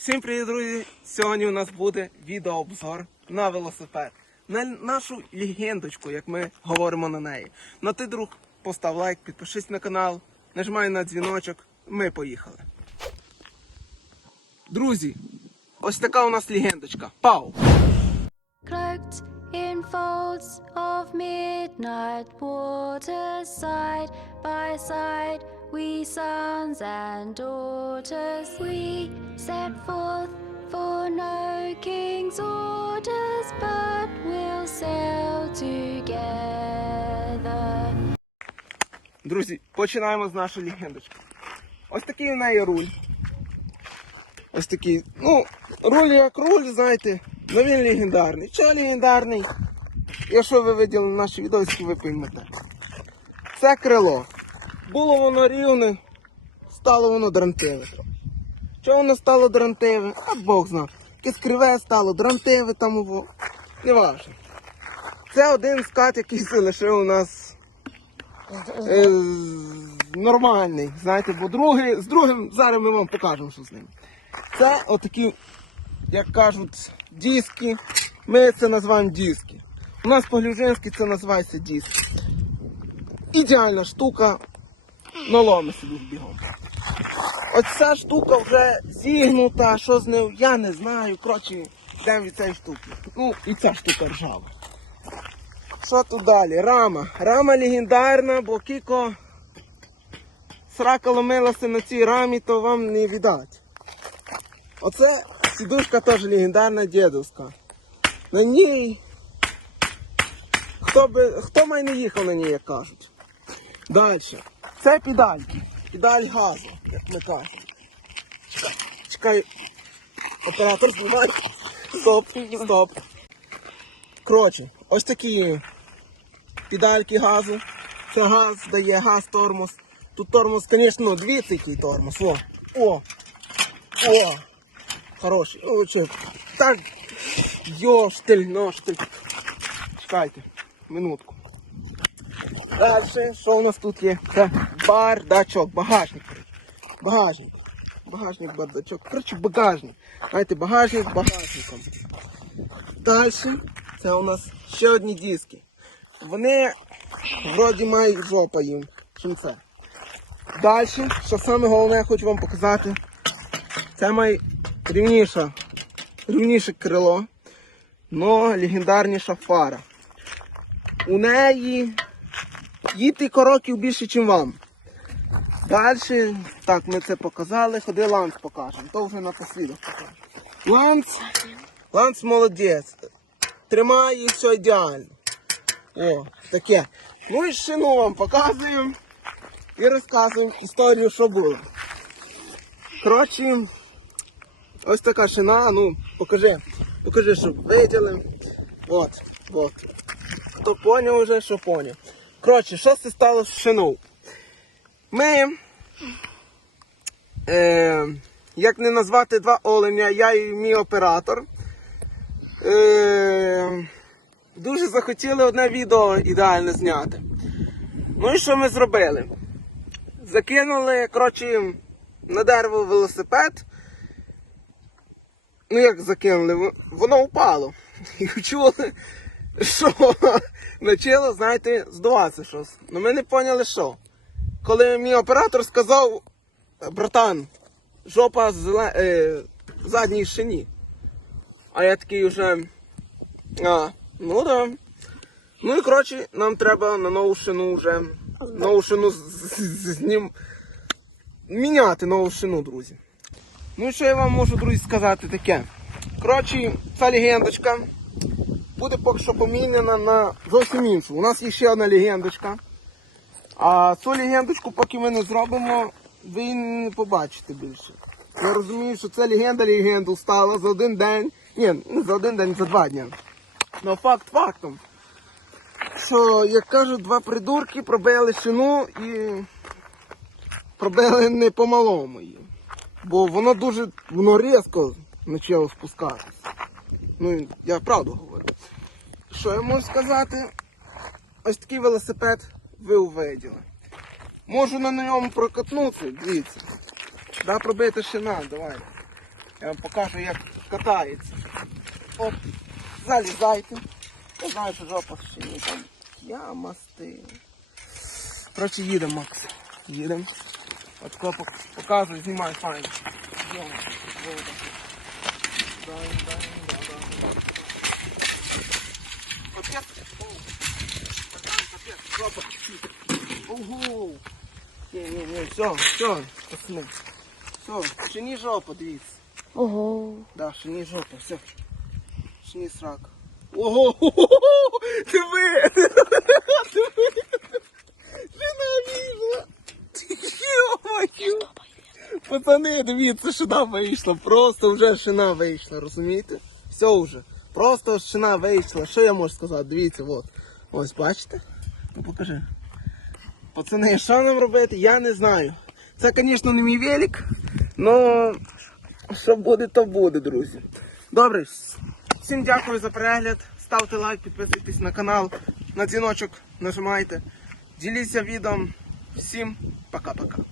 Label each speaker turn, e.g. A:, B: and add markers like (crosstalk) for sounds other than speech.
A: Всім привіт, друзі! Сьогодні у нас буде відеообзор на велосипед. На нашу легендочку, як ми говоримо на неї. На ти, друг, постав лайк, підпишись на канал, нажимай на дзвіночок. Ми поїхали. Друзі, ось така у нас легендочка. Пау!
B: In folds of midnight waters, side by side, we sons and daughters, we set forth for no king's orders, but we'll sail together.
A: Друзі, починаємо з нашої легендочки. Ось такий у неї руль. Ось такий. Ну, руль як руль, знаєте, але він легендарний. Чого легендарний? Якщо ви виділи наші відеоськи, ви поймете. Це крило. Було воно рівне, стало воно дрантиве. Чого воно стало дрантиве? А Бог знав. Якесь криве стало, дрантиве там його. Не важно. Це один скат, який се лишив у нас е, нормальний, знаєте, бо другий, з другим зараз ми вам покажемо, що з ним. Це отакі, як кажуть, диски. Ми це називаємо диски. У нас по-глюжинськи це називається диски. Ідеальна штука, наломи собі бігом. Оця штука вже зігнута, що з нею, я не знаю. Коротше, йдемо від цієї штуки. Ну, і ця штука ржава. Що тут далі? Рама. Рама легендарна, бо кіко срака ломилася на цій рамі, то вам не віддать. Оце сідушка теж легендарна дідовська. На ній. Хто би, хто має не їхав на ній, як кажуть. Далі. Це педальки. Педаль газу, як ми кажемо. Чекай, чекай. Оператор знімає. Стоп, стоп. Коротше, ось такі педальки газу. Це газ дає газ тормоз. Тут тормоз, звісно, дивіться, який тормоз. О! О! О! Хороший. О, що? Так. Йоштель, ноштель. Чекайте, минутку. Далі, що у нас тут є? Це бардачок, багажник. Багажник. Багажник, бардачок. Коротше, багажник. Знаєте, багажник з багажником. Далі це у нас ще одні диски. Вони вроді мають жопа їм. Чим це? Далі, що саме головне, я хочу вам показати. Це має рівніше, рівніше крило, но легендарніша фара. У неї їти короків більше, ніж вам. Далі, так, ми це показали, ходи ланц покажемо. То вже на послідок покажемо. Ланц, ланц молодець. Тримає все ідеально. О, таке. Ну і шину вам показуємо і розказуємо історію, що було. Коротше, ось така шина, ну, покажи, покажи, щоб виділи. От, от. Хто поняв вже, що поняв. Коротше, що це стало з шиною? Ми, е, як не назвати два оленя, я і мій оператор. Е, дуже захотіли одне відео ідеальне зняти. Ну і що ми зробили? Закинули, коротше, на дерево велосипед. Ну як закинули? Воно впало. (laughs) І чули, що (laughs) почало, знаєте, здуватися щось. Ну ми не поняли, що. Коли мій оператор сказав, братан, жопа зеле... е, задній шині. А я такий вже. А, ну да. Ну і коротше, нам треба на нову шину вже. Нову шину з, з, з, з ним. Міняти нову шину, друзі. Ну і що я вам можу, друзі, сказати таке. Коротше, ця легендочка буде поки що поміняна на зовсім іншу. У нас є ще одна легендочка. А цю легендочку, поки ми не зробимо, ви її не побачите більше. Я розумію, що це легенда легенду стала за один день. Ні, не за один день, за два дні. Ну факт фактом. Що, як кажуть, два придурки пробили шину і пробили не по-малому її. Бо воно дуже воно різко почало спускатися. Ну, я правду говорю. Що я можу сказати? Ось такий велосипед ви увиділи. Можу на ньому прокатнутися, дивіться. Да, пробити шина, давай. Я вам покажу, як катається. Оп, залізайте. Я знаю, що жопа ще не там. Яма стила. Коротше, їдемо, Макс. Їдемо. От пок- показую, знімаю файно. Капець. Капець, капець. Ого. Ні, все, все, пацани. Все, не жопа, дивіться.
C: Ого.
A: Да, не жопа, все. Ще не срака. Ого! (laughs) Диви! Пацани, дивіться, шина вийшла. Просто вже шина вийшла, розумієте? Все вже. Просто шина вийшла. Що я можу сказати? Дивіться, от. Ось, бачите? Ну покажи. Пацани, що нам робити, я не знаю. Це, звісно, не мій велик, але що буде, то буде, друзі. Добре, всім дякую за перегляд. Ставте лайк, підписуйтесь на канал, на дзвіночок нажимайте. Діліться відео. Всім пока-пока.